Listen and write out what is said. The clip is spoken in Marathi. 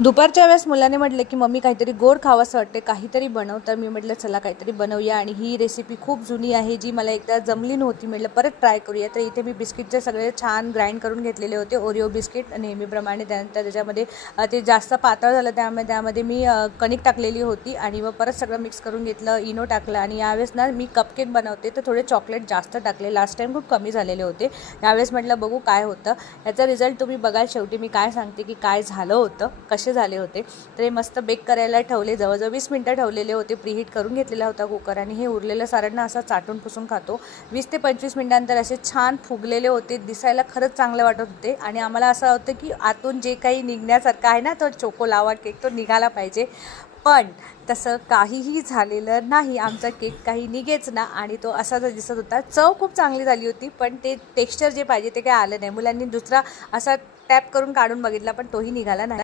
दुपारच्या वेळेस मुलाने म्हटलं की मम्मी काहीतरी गोड खावंसं वाटते, काहीतरी बनव. तर मी म्हटलं चला काहीतरी बनवूया. आणि ही रेसिपी खूप जुनी आहे, जी मला एकदा जमली नव्हती. म्हटलं परत ट्राय करूया. तर इथे मी बिस्किटचे सगळे छान ग्राइंड करून घेतलेले होते, ओरिओ बिस्किट नेहमीप्रमाणे. त्यानंतर त्याच्यामध्ये ते जास्त पातळ झालं, त्यामध्ये मी कणिक टाकलेली होती आणि मग परत सगळं मिक्स करून घेतलं, इनो टाकलं. आणि यावेळेस ना मी कपकेक बनवते, तर थोडे चॉकलेट जास्त टाकले. लास्ट टाईम खूप कमी झालेले होते. यावेळेस म्हटलं बघू काय होतं. याचा रिझल्ट तुम्ही बघाल शेवटी. मी काय सांगते की काय झालं होतं, कसे झाले होते. तर हे मस्त बेक करायला ठेवले, जवळजवळ 20 मिनटं ठेवलेले होते. प्रीहीट करून घेतलेला होता कुकर. आणि हे उरलेलं सारण ना असं चाटून पुसून खातो. 20 ते 25 मिनटानंतर असे छान फुगलेले होते, दिसायला खरंच चांगलं वाटत होते. आणि आम्हाला असं होतं की आतून जे काही निघण्यासारखं आहे ना, तो चोको लावा केक, तो निघाला पाहिजे. पण तसं काहीही झालेलं नाही. आमचा केक काही निघेच ना, आणि तो असाच दिसत होता. चव खूप चांगली झाली होती, पण ते टेक्स्चर जे पाहिजे ते काही आलं नाही. मुलांनी दुसरा असा टॅप करून काढून बघितला, पण तोही निघाला नाही.